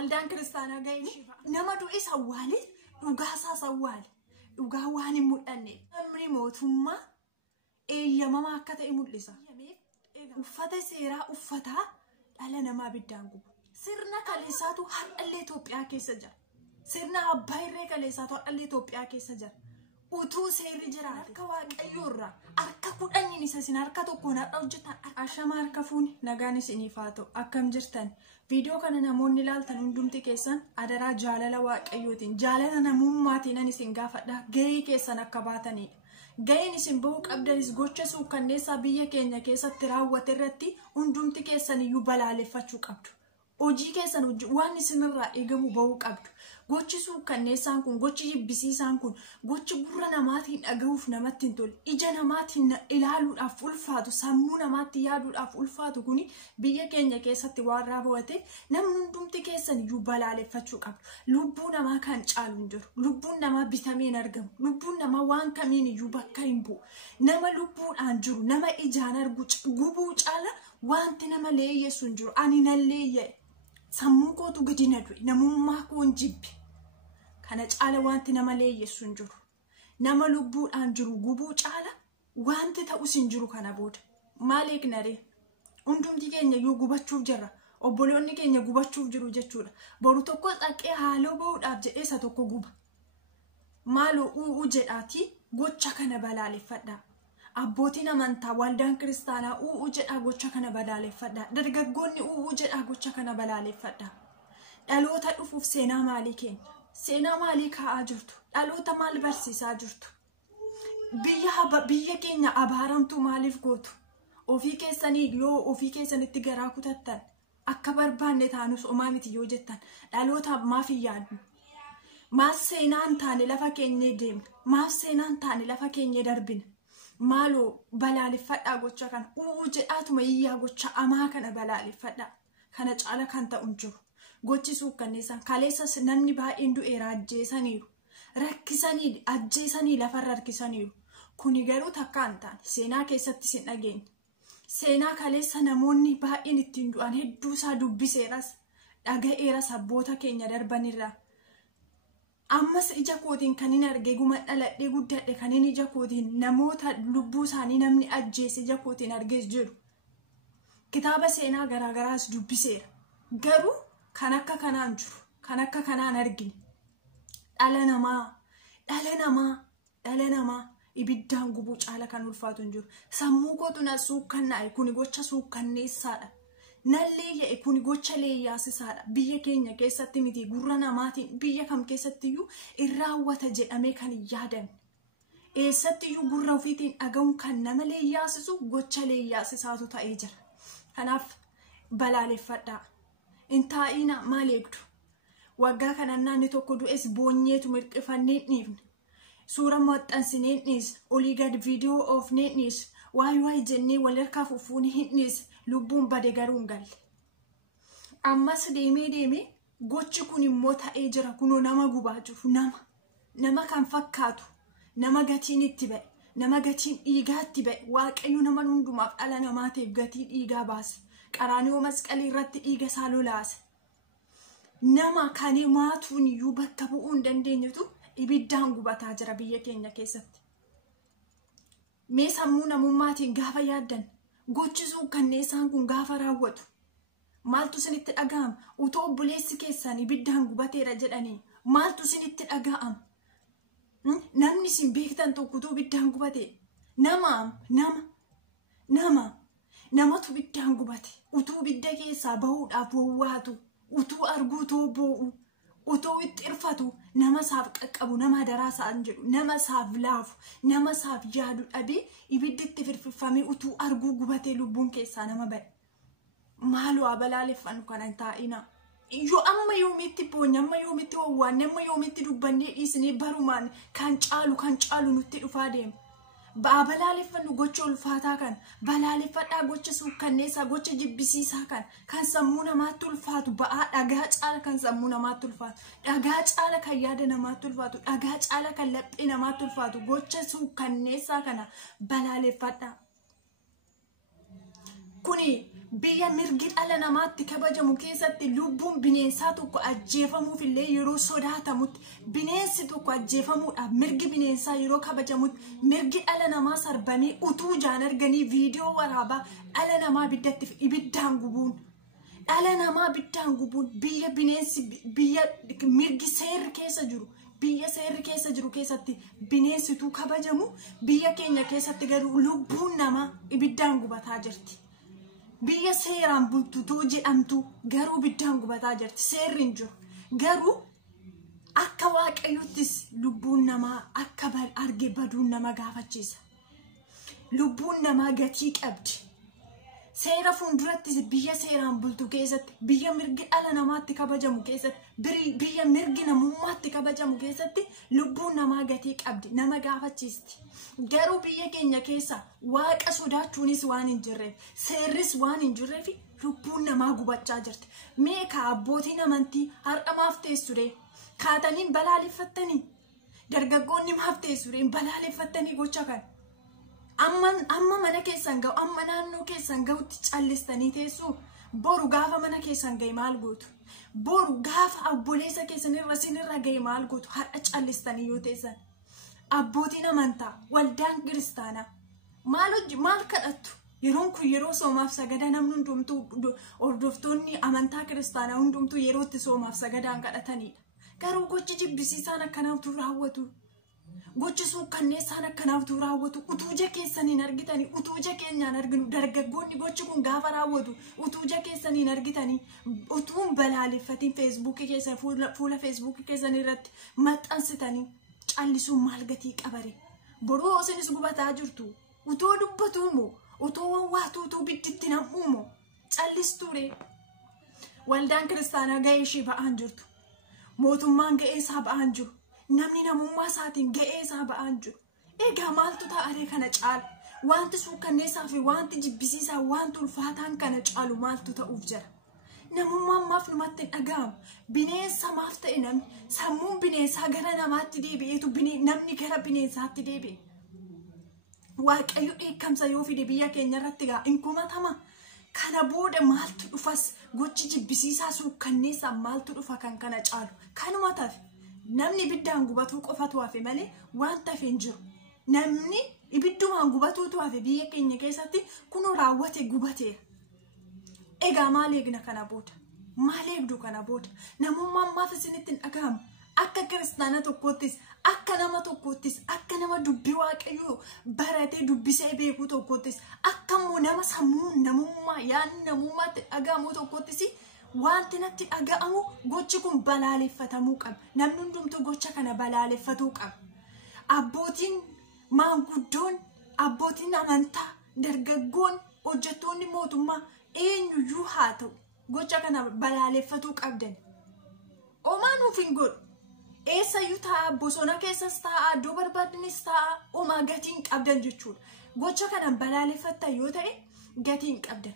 waldaan kiristaanaa ga'ee nama du'e sawwaale dhugaasaa sawwaale dhugaa waan hin mul'anne namni mootummaa eeyyamamaa akka ta'e mul'isa. Uffata seeraa uffataa dhala namaa biddaan gubu. Sirna kaleessaatu har'allee Itoophiyaa keessa jira. Sirna abbaa irree kaleessaatu har'allee Itoophiyaa keessa jira. Utuu seerri jiraate harka waaqayyoorraa harka kudhaniin isa isin harka tokkoon har'a hojjetan ashama harka fuuni nagaan isiniif haa ta'u. Akkam jirtan? Viidiyoo kana namoonni ilaaltan hundumti keessan adaraa jaalala waaqayyootiin jaalala namummaatiin isin gaafadha gahee keessan akka baatanidha. Gaheen isin bahuu qabdanis gocha suukkanneessaa biyya keenya keessatti raawwate irratti hundumti keessan iyyuu balaaleffachuu qabdu. Hojii keessan waan isinirraa eegamu bahuu qabdu. Gochi suukkanneessaan kun, gochi jibbisiisaan kun, gochi gurra namaatiin dhagahuuf namatti hin tolle, ija namaatiin ilaaluudhaaf ulfaatu, sammuu namaatti yaaduudhaaf ulfaatu kuni biyya keenya keessatti waan raawwate namni hundumti keessan iyyuu balaaleffachuu qabdu. Lubbuu namaa kan caalu hin jiru. Lubbuun namaa bitamee hin argamu. Lubbuun namaa waan kamiin iyyuu bakka hin bu'u. Nama lubbuudhaan jiru, nama ijaan argu gubuu caala wanti nama leeyyeessu hin jiru. Ani nan leeyya'e. Sammuu kootu gadi na du'e. Namummaa koon jibbe. Kana caala wanti nama leeyyeessu hin jiru. Nama lubbuudhaan jiru gubuu caala wanti ta'us hin jiru kana booda. Maal eegnaree? Hundumti keenya iyyuu gubachuuf jirra. Obboloonni keenya gubachuuf jiru jechuudha. Boru tokko xaqqee haaloo bahuudhaaf jedhee isa tokko guba. Maaloo u'uu jedhaatii gocha kana balaaleffadhaa. Abbootiin amantaa waldaan kiristaanaa u'uu jedhaa gocha kana balaaleffadhaa. Dargaggoonni u'uu jedhaa gocha kana balaaleffadhaa. Dhaloota dhufuuf seenaa maalii keenya? Seenaa maalii kaa'aa jirtu? Dhaloota maal barsiisaa jirtu? Biyya keenya abaaramtuu maaliif gootu? Ofii keessanii yoo ofii keessanitti garaa kutattan akka barbaanne taanus homaa miti yoo jettan dhaloota maaf hin yaadnu? Maaf seenaan taane lafa keenyee deemna? Maaf seenaan taane lafa keenyee darbina? Maaloo balaaleffadhaa gocha kana. U'uu jedhaatuma iyyaa gocha amaa kana balaaleffadhaa. Kana caala kan ta'u hin jiru. Gochi suukkanneessan kaleessas namni baay'een du'eera ajjeesaniiru. Rakkisanii ajjeesanii lafarra harkisaniiru. Kuni garuu takka hin taane seenaa keessatti hin dhageenye. Seenaa kaleessa namoonni baay'een ittiin du'an hedduu isaa dubbiseeras dhaga'eeras abboota keenya darbanirraa. Ammas ija kootiin kan hin arge guma dhaladhee guddadhe kan hin ija kootiin namoota lubbuu isaanii namni ajjeese ija kootiin argees jiru. Kitaaba seenaa garaagaraas dubbiseera. Garuu kan akka kanaan jiru, kan akka kanaan argine. Dhala namaa ibiddaan gubuu caala kan ulfaatu hin jiru. Sammuu kootu na suukkannaa'e kuni gocha suukkanneessaadha. Nan leeyya'e kuni gocha leeyyaasisaadha. Biyya keenya keessatti miti gurra namaatiin biyya kam keessattiyyuu irraawwata jedhamee kan hin yaadamne. Eessattiyyuu gurra ofiitiin dhaga'uun kan nama leeyyaasisu gocha leeyyaasisaatu ta'ee jira. Kanaaf balaaleffadhaa. Intaa'ina maal eegdu? Waggaa kanan naanni tokko du'es boonyeetu mirqifannee dhiifne. Suura maxxansinee dhiis, olii gad viidiyoo oofnee dhiis, waayii jennee wal harkaa fufuun hin dhiis. Lubbuun bade garuu hin galle. Ammas deemee gochi kun immoo ta'ee jira kunoo nama gubaa jiru nama kan fakkaatu nama gatiin itti ba'e nama gatiin dhiigaa itti ba'e waaqayyo nama hundumaaf dhala namaatiif gatii dhiigaa baase qaraanioo masqalii irratti dhiiga isaa lolaase nama kan maatuun iyyuu bakka bu'uu hin dandeenyetu ibiddaan gubataa jira biyya keenya keessatti. Mee sammuu namummaatiin gaafa yaaddan gochi suukkanneessaan kun gaafa raawwatu maaltu isinitti dhaga'ama? Utoo obboleessi keessan ibiddaan gubateera jedhanii maaltu isinitti dhaga'ama? Namni isin beektan tokko utuu ibiddaan gubate namatu ibiddaan gubate utuu ibidda keessaa bahuudhaaf wawwaatu utuu arguu too boo'u utuu itti irfatu nama saaf qaqqabu nama daraasaa jedhu nama saaf laafu nama saaf yaadu dhabee ibidditti firfifamee utuu arguu gubatee lubbuun keessaa nama ba'e. Maaloo balaaleffannu kana hin taa'ina. Yoo amma yoomitti boonya amma yoomitti wawwaanne amma yoomitti dubbannee dhiisnee barumaan kan caalu nutti dhufaa deema. Balaaleffannu gocha ulfaataa kan balaaleffadhaa gocha suukkanneessaa gocha jibbisiisaa kan sammuu namaatti ulfaatu ba'aa dhagaa caala kan sammuu namaatti ulfaatu dhagaa caala kan yaada namaatti ulfaatu dhagaa caala kan laphee namaatti ulfaatu gocha suukkanneessaa kana balaaleffadhaa. Kuni biyya mirgi dhala namaatti kabajamu keessatti lubbuun bineensaa tokko ajjeefamuuf illee yeroo sodaatamutti bineensi tokko ajjeefamuudhaaf mirgi bineensaa yeroo kabajamutti mirgi dhala namaa sarbamee utuu jaan arganii viidiyoo waraabaa dhala namaa ibiddaan gubuun dhala namaa ibiddaan gubuun biyya bineensi biyya mirgi seerri keessa jiru biyya seerri keessa jiru keessatti bineensituu kabajamu biyya keenya keessatti garuu lubbuun namaa ibiddaan gubataa jirti. Biyya seeraan bultutuu jedhamtu garuu ibiddaan gubataa jirti. Seerri hin jiru. Garuu akka waaqayyottis lubbuun namaa akka arge baduun nama gaafachiisa. Lubbuun namaa gatii qabdi. Seera fuuldurattis biyya seeraan bultu keessatti biyya mirgi dhala namaatti kabajamu keessatti biyya mirgi namummaatti kabajamu keessatti lubbuun namaa gatii qabdi. Nama gaafachiisti. Garuu biyya keenya keessa waaqa sodaachuunis waan hin jirreef seerris waan hin jirreef lubbuun namaa gubachaa jirti. Mee ka abbootiin amantii har'a maaf teessure kaataniin balaaleffattanii dargaggoonni maaf teessure balaaleffattanii gocha kan amma mana keessan ga'u amma naannoo keessan ga'utti callistanii teessu boru gaafa mana keessan ga'e maal gootu boru gaafa obboleessa keessanirra sinirra ga'e maal gootu har'a callistanii yoo teessan abbootiin amantaa waldaan kiristaanaa maal kadhattu yeroon kun yeroo soomaaf sagada namni hundumtuu hordoftoonni amantaa kiristaanaa hundumtuu yerootti soomaaf sagadaan kadhatanidha. Garuu gochi jibbisiisaan akkanaatu raawwatu. Gochi suukkanneessaan akkanaatu raawwatu. Utuuja keessaniin argitanii utuuja keenyaan arginu dargaggoonni gochi kun gaafa raawwatu utuuja keessaniin argitanii utuun balaaleffatiin feesbuukii keessan fuula feesbuukii keessan irratti maxxansitanii callisuun maal gatii qabare. Boroo isinis gubataa jirtu. Utoo dubbatuumoo utoo waatuutuu bidditti namuumoo callistuure. Waldaan kiristaanaa ga'ee ishee ba'aan jirtu. Mootummaan ga'ee isaa ba'aan jiru. Namni namummaa isaatiin ga'ee isaa ba'aan jiru. Egaa maaltu ta'aree kana caalu? Wanti suukkanneessaa fi wanti jibbisiisaa wanti ulfaataan kana caalu maaltu ta'uuf jira? Namummaan maaf namatti hin dhaga'amu? Bineensa maaf ta'e namni sammuun bineensaa gara namaatti deebi'eetu namni gara bineensaatti deebi'e. Waaqayyo dheekkamsa yoo fide biyya keenya irratti gaa hin kumatama. Kana booda maaltu dhufas gochi jibbisiisaa suukkanneessaa maaltu dhufa kan kana caalu? Kanuma tafe namni ibiddaan gubatuu qofatu hafe malee waan tafe hin jiru. Namni ibiddumaan gubatuutu hafe biyya keenya keessatti kunoo raawwate gubateera. Egaa maal eegna kana booda? Maal eegdu kana booda? Namummaan maaf isinitti hin dhaga'amu? Akka kiristaana tokkottis akka nama tokkottis akka nama dubbii waaqayyoo baratee dubbisee beekuu tokkottis akka immoo nama sammuu namummaa yaadni namummaatti dhaga'amu tokkottis wanti natti dhaga'amu gochi kun balaaleffatamuu qaba. Namni hundumtuu gocha kana balaaleffatuu qaba. Abbootiin maanguddoon abbootiin amantaa dargaggoon hojjettoonni mootummaa eenyuyyuu haa ta'u gocha kana balaaleffatuu qabdan. Omaa nuuf hin godhu. Eessayyuu ta'a bosona keessas ta'a iddoo barbaadnis ta'a omaa gatiin qabdan jechuudha. Gocha kana balaaleffattan yoo ta'e gatiin qabdan.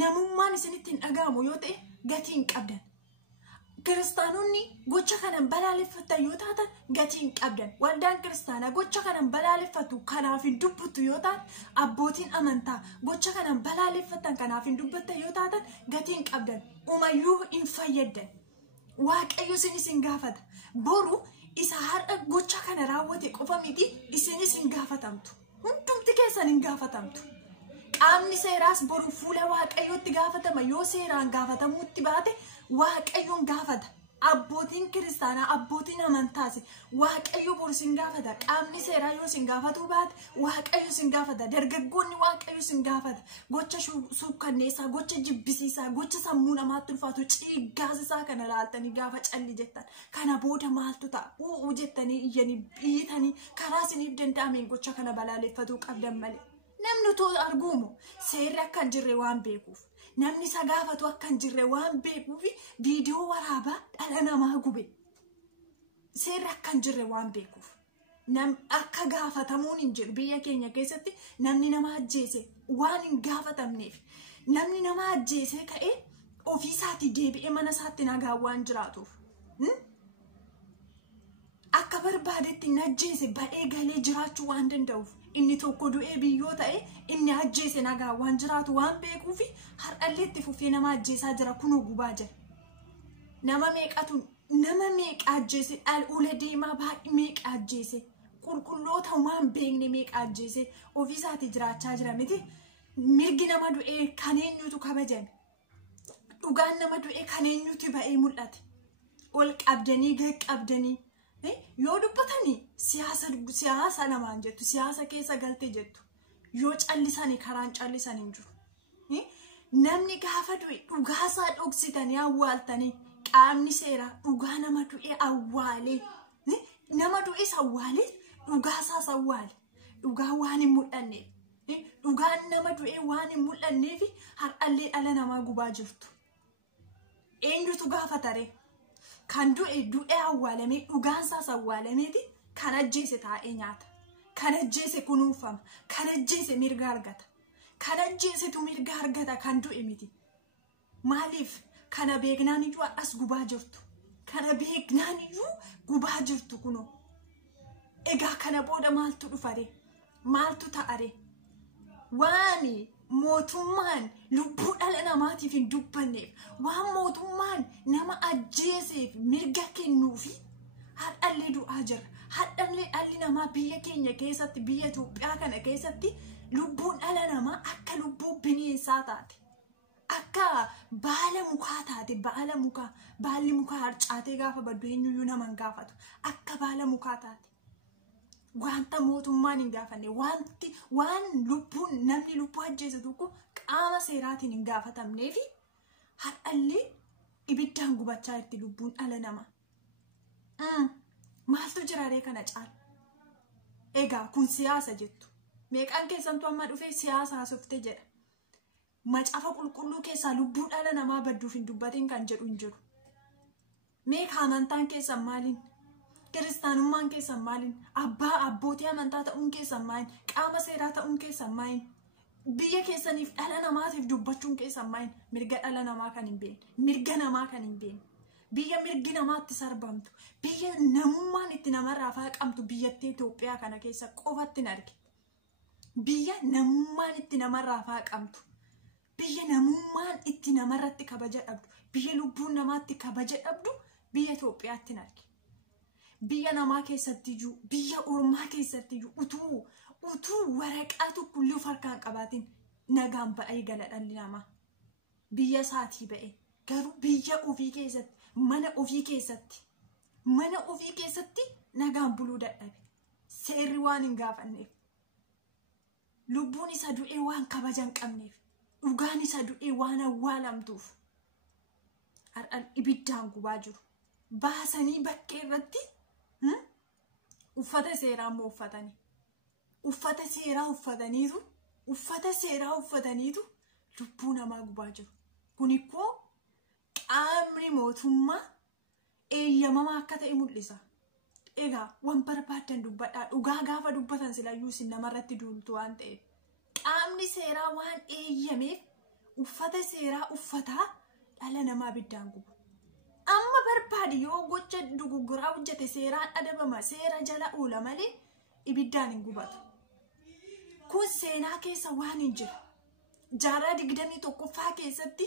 Namummaan isinitti hin dhaga'amu yoo ta'e gatiin qabdan. Kiristaanonni gocha kana balaaleffattan yoo taatan gatiin qabdan. Waldaan kiristaanaa gocha kana balaaleffatu kanaaf hin dubbattu yoo taatan abbootiin amantaa gocha kana balaaleffattan kanaaf hin dubbattan yoo taatan gatiin qabdan. Umayyuu hin fayyaddan. Waaqayyo isinis hin gaafata. Boru isa har'a gocha kana raawwate qofa miti isinis hin gaafatamtu. Hundumti keessan hin gaafatamtu. Qaamni seeraas boru fuula waaqayyootti gaafatama. Yoo seeraan gaafatamuutti baate waaqayyoon gaafata. Abbootiin kiristaanaa abbootiin amantaas waaqayyo boru sin gaafata. Qaamni seeraa yoo sin gaafatuu baate waaqayyo sin gaafata. Dargaggoonni waaqayyo sin gaafata. Gocha suukkanneessaa gocha jibbisiisaa gocha sammuu namaatti ulfaatu ciiggaasisaa kana laaltanii gaafa calli jettan kana booda maaltu ta'a u'uu jettanii iyyitanii karaa isiniif danda'ameen gocha kana balaaleffatuu qabdan malee. Namni too arguumoo seerri akka hin jirre waan beekuuf namni isa gaafatu akka hin jirre waan beekuuf viidiyoo waraabaa dhala namaa gube. Seerri akka hin jirre waan beekuuf akka gaafatamuun hin jiru biyya keenya keessatti namni nama ajjeese waan hin gaafatamneef namni nama ajjeese ka'ee ofiisaatii deebi'ee mana isaatti nagaa waan jiraatuuf akka barbaadetti hin ajjeese ba'ee galee jiraachuu waan danda'uuf inni tokko du'ee biyyoo ta'e inni ajjeese nagaa waan jiraatu waan beekuuf har'allee itti fufee nama ajjeesaa jira kunoo gubaa jira. Nama meeqa ajjeese ule diimaa baay'ee meeqa ajjeese qulqulloota waan beekne meeqa ajjeese ofiisaati jiraachaa jira miti. Mirgi nama du'ee kan eenyutu kabajame? Dhugaan nama du'ee kan eenyutu ba'ee mul'ate? Ol qabdanii gad qabdanii yoo dubbatanii siyaasa namaan jettu siyaasa keessa galte jettu yoo callisanii karaan callisanii hin jiru. Namni gaafa du'e dhugaasaa dhoksitanii awwaaltanii qaamni seeraa dhugaa nama du'e awwaalee nama du'es awwaalee dhugaasaas awwaale dhugaa waan hin mul'anneef dhugaan nama du'e waan hin mul'anneef har'allee dhala namaa gubaa jirtu. Eenyutu gaafatare? Kan du'e awwaalamee dhugaansaas awwaalameeti kan ajjeese taa'ee nyaata. Kan ajjeese kunuunfama. Kan ajjeese mirga argata. Kan ajjeesetu mirga argata kan du'e miti. Maaliif kana beeknaan iyyuu as gubaa jirtu? Kana beeknaan iyyuu gubaa jirtu kunoo. Egaa kana booda maaltu dhufare? Maaltu ta'are? Waani mootummaan lubbuu dhala namaatiif hin dubbanneef waan mootummaan nama ajjeeseef mirga kennuufi har'allee du'aa jira. Har'allee dhalli namaa biyya keenya keessatti biyya Itoophiyaa kana keessatti lubbuun dhala namaa akka lubbuu bineensaa taate. Akka baala mukaa taate baala mukaa baalli mukaa harcaatee gaafa baddu eenyuyyuu nama hin gaafatu. Akka baala mukaa taate. Wanta mootummaan hin gaafanne waan lubbuun namni lubbuu ajjeese tokko qaama seeraatiin hin gaafatamneefi har'allee ibiddaan gubachaa jirti lubbuun dhala namaa. Maaltu jiraaree kana caala? Egaa kun siyaasa jettu. Meeqaan keessantu amma dhufee siyaasa haasofte jedha. Macaafa qulqulluu keessaa lubbuu dhala namaa badduuf hin dubbatiin kan jedhu hin jiru. Meeqa amantaan keessan maaliin? Kiristaanummaan keessan maaliin? Abbootii amantaa ta'uun keessan maaliin? Qaama seeraa ta'uun keessan maaliin? Biyya keessaniif dhala namaatiif dubbachuun keessan maaliin? Mirga dhala namaa kan hin beekne, mirga namaa kan hin beekne, biyya mirgi namaatti sarbamtu, biyya namummaan itti namarraa faaqamtu biyyattii Itoophiyaa kana keessa qofatti hin arge. Biyya namummaan itti namarraa faaqamtu, biyya namummaan itti namarratti kabaja dhabdu, biyya lubbuun namaatti kabaja dhabdu biyya Itoophiyaatti hin arge. Biyya namaa keessatti iyyuu biyya ormaa keessatti iyyuu utuu waraqaa tokko illee harkaan qabaatiin nagaan ba'ee gala dhalli namaa. Biyya isaatii ba'e garuu biyya ofii keessatti mana ofii keessatti nagaan buluu dadhabe. Seerri waan hin gaafanneef, lubbuun isa du'ee waan kabaja hin qabneef, dhugaan isa du'ee waan awwaalamtuuf har'al ibiddaan gubaa jiru. Baasanii bakkee irratti uffata seeraa immoo uffatanii uffata seeraa uffataniitu lubbuu namaa gubaa jiru. Kun ikkoo qaamni mootummaa eeyyamamaa akka ta'e mul'isa. Egaa waan barbaadan dubbadhaa. Dhugaa gaafa dubbatan silayyuu isin namarratti duultu waan ta'eef qaamni seeraa waan eeyyameef uffata seeraa uffataa dhala namaa ibiddaan gubu. Amma barbaade yoo gocha dogoggoraa hojjete seeraan adabama, seera jala oola malee ibiddaan hin gubatu. Kun seenaa keessa waan hin jiru. Jaarraa 21ffaa keessatti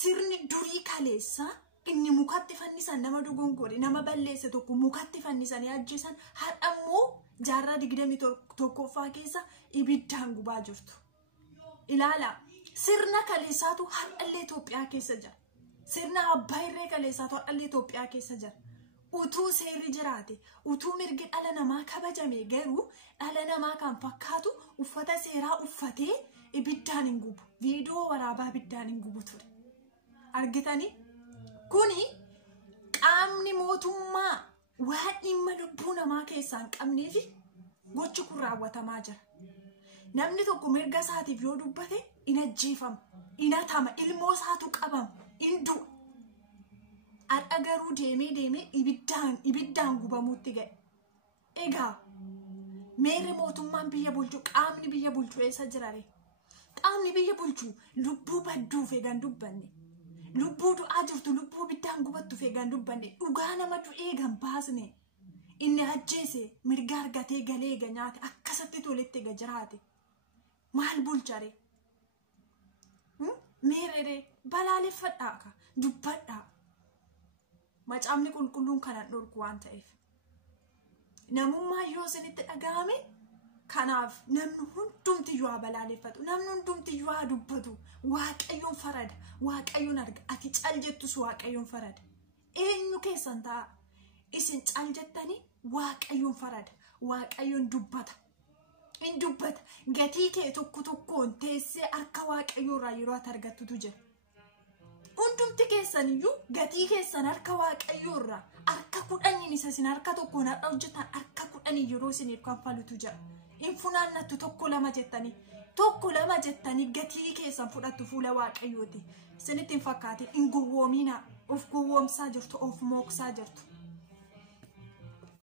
sirni durii kaleessa inni mukatti fannisan nama dogongore nama balleesse tokko mukatti fannisanii ajjeesan har'ammoo jaarraa 21ffaa keessa ibiddaan gubaa jirtu. Ilaala, sirna kaleessaatu har'allee Itoophiyaa keessa jira. Sirna abbaa irree kaleessaatu har'allee Itoophiyaa keessa jira. Utuu seerri jiraate, utuu mirgi dhala namaa kabajame garuu dhala namaa kan fakkaatu uffata seeraa uffatee ibiddaan hin gubu. Viidiyoo waraabaa ibiddaan hin gubu ture. Argitanii? Kuni qaamni mootummaa waan dhimma lubbuu namaa keessaa hin qabneef gochi kun raawwatamaa jira. Namni tokko mirga isaatiif yoo dubbate in ajjeefama, in hatama, ilmoo isaatu qabama, in du'a. Har'a garuu deemee ibiddaan gubamuutti ga'e. Egaa meerri mootummaan biyya bulchu qaamni biyya bulchu eessa jirare? Qaamni biyya bulchu lubbuu badduuf eegan dubbanne. Lubbuu du'aa jirtu lubbuu ibiddaan gubattuuf eegan dubbanne. Dhugaa nama du'ee eegan baasne. Inni ajjeese mirga argatee galee eega nyaate akkasatti isatti toletti gajiraate maal bulchare meerere balaaleffadhaa ka dubbadhaa macaamni qulqulluun kanan dhorku waan ta'eef namummaa yoo isinitti dhagahame kanaaf namni hundumti yoo balaaleffatu namni hundumti yoo dubbatu waaqayyoon farada waaqayyoon arga ati cal jettus waaqayyoon farada eenyu keessan ta'a isin cal jettani waaqayyoon farada waaqayyoon dubbata in dubbata gatii kee tokkoon teessee harka waaqayyoo irraa yeroo ati argattutu jira hundumti keessan iyyuu gatii keessan harka waaqayyoo irraa harka 10 isa isin harka tokkoon hojjetan harka 10 yeroo isiniif kanfalutu jira in funaannattu tokko lama jettanii gatii keessan fudhattu fuula waaqayyooti isinitti hin fakkaatin in gowwoomina of gowwoomsaa jirtu of mooksaa jirtu